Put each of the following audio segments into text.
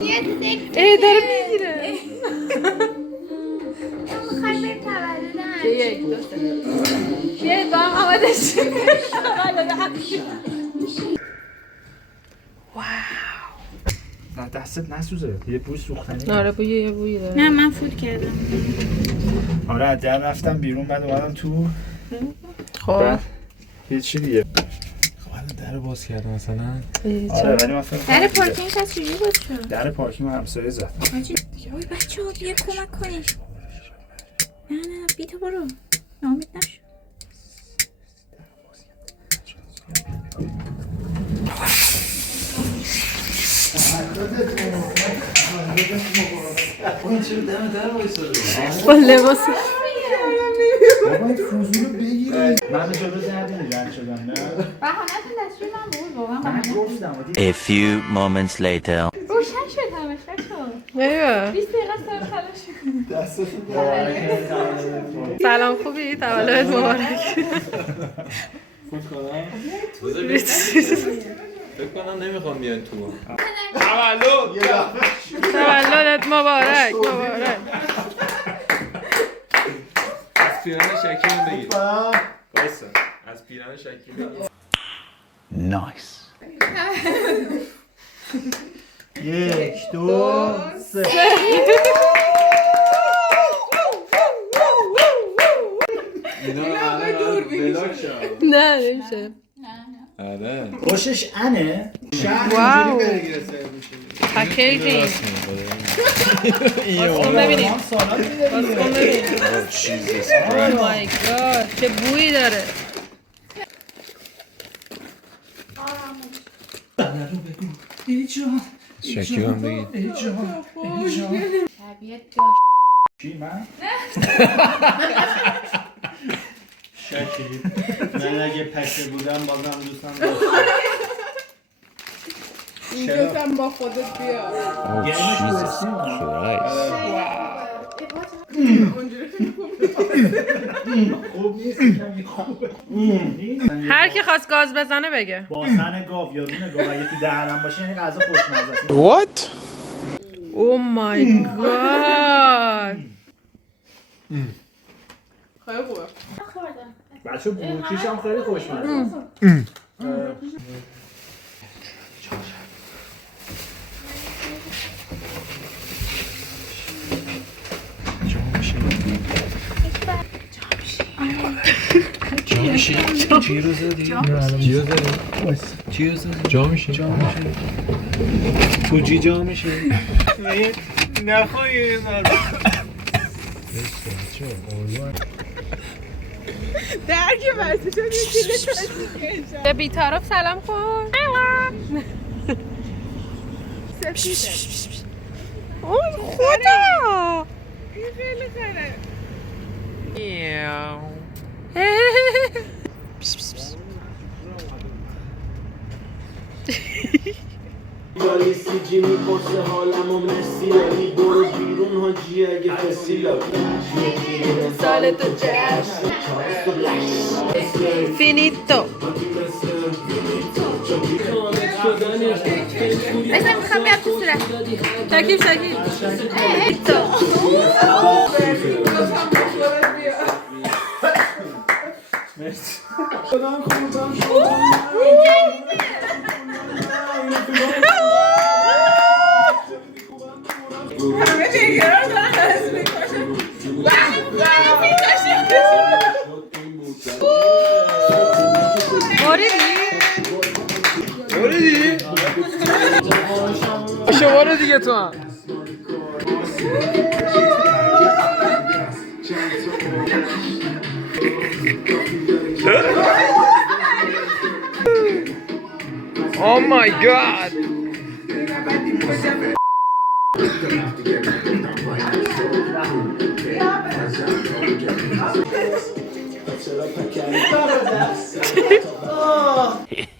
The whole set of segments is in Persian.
داره میگیره. میخوای بریم تولدم. یک دو سه. یه با هم آماده شد. نه دستت نسوزه، یه بوی سوختنی. آره یه بویی داره. نه من فوت کردم. آره از در رفتم بیرون بعد اومدم تو. خب هیچی دیگه. خب الان در باز کردم مثلا. آره ولی مثلا در پارکینگ از چجوری بود شد؟ در پارکینگ همسایه زد. دیگه وای بچه ها بیا کمک کنی. نه بی تو برو. نامید نشو. اون چرا دم در وایساده؟ با لباس بابا فوزولو بگیری. من جلو زردی رد شدم نه. بهانه‌تون دستور من بود واقعا. من گفتم. A few moments later. روشن شد همش بچه‌ها. ایوه 20 دقیقه سر تلاش کنید. دستتون درد. سلام خوبی؟ تولدت مبارک. فکر کنم فکر کنم نمیخوام بیان تو. تولدت مبارک مبارک. از پیران شکیل بگیر. بایستا از پیران شکیل بگیر. Nice. یک دو سه. اینا همه دور بلاک شد. نه نمیشه. آره. خوشش انه. واو پکیجینگ. باز کن ببینیم. باز کن ببینیم. او مای گاد چه بویی داره. شکیل هم بگیر. طبیعت داشت. چی من؟ شکیب من اگه پشه بودم بازم دوستم داشتم. اینجا با خودت بیا. Oh Jesus Christ. خوب نیست کمی خوبه. هر کی خواست گاز بزنه بگه. باسن گاو یا رون گاو اگه تو دهنم باشه یعنی غذا خوشمزه است. What? او مای گاد. خیلی خوبه. بچه بروکیش هم خیلی خوشمزه است. چی رو زدی؟ چی رو زدی؟ جا میشه تو جی جا میشه. نخواه یه نار. درک برسی چون یکی به بی‌طرف سلام کن. اوه خدا این خیلی خره. یالیسی جی میپرسه حالم و مرسی ولی برو بیرون حاجی اگه فسیلا سال تو جشن فینیتو. مثلا میخوام بیاد تو صورت. شکیب تو خودم خوردم بریدی؟ شما رو دیگه تو هم Oh my god!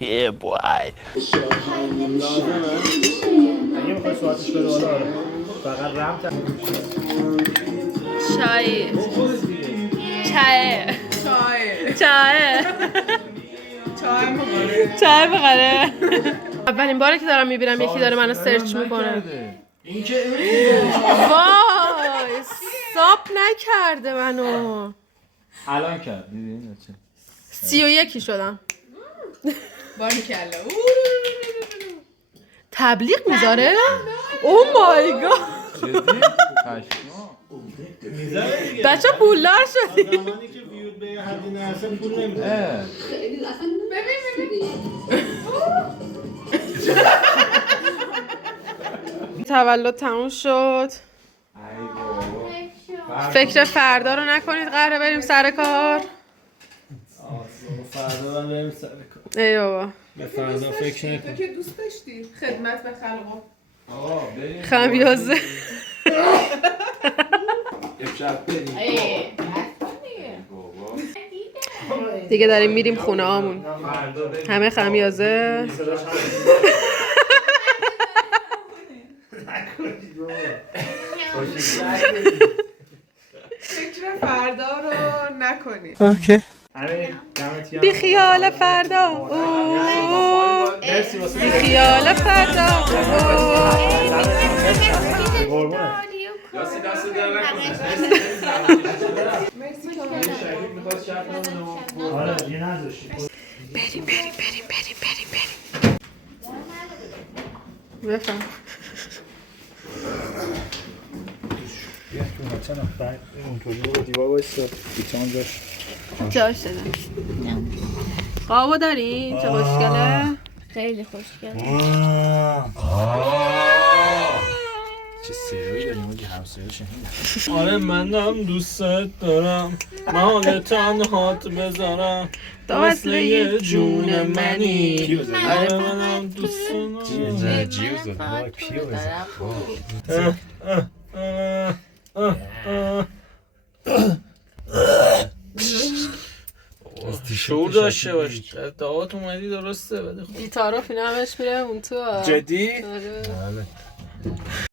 Yeah, boy. اگه میخوای ساعتش بره بالا فقط رم چای چای بخره. اولین باره که دارم میبینم یکی داره منو سرچ میکنه. این که وای ساب نکرده منو. الان کرد دیدی چه 31 شدم. باریکلا. تبلیغ میذاره؟ او مای گاد. جدی پشما بچه پولدار شدی. زمانی که ویود به یه حدی نرسه پول نمیده. تولد تموم شد. فکر فردا رو نکنید قراره بریم سر کار. فردا بریم سر کار. ای بابا به فردا فکر نکن. که دوست داشتی خدمت به خلقا. خمیازه دیگه داریم میریم خونه آمون. همه خمیازه. فکر فردا رو نکنی. بی خیال فردا. بی خیال فردا. یاسی دست در نکنه. آره یه نذاشی بریم. بفهم. بیا تو مثلا بعد اونطوری رو دیوار وایسا بیتون جاش دادم. قابو دارین؟ چه خوشگله؟ خیلی خوشگل. چه سیایی داریم اونجا همسایه شنید آره منم دوست دارم مال تنهات بذارم تو مثل یه جون منی. آره منم دوست دارم جیو زد پیو بزن شعور داشته باش دعوت اومدی درسته بده بی‌تعارف اینا همش میره اون تو. جدی؟ آره.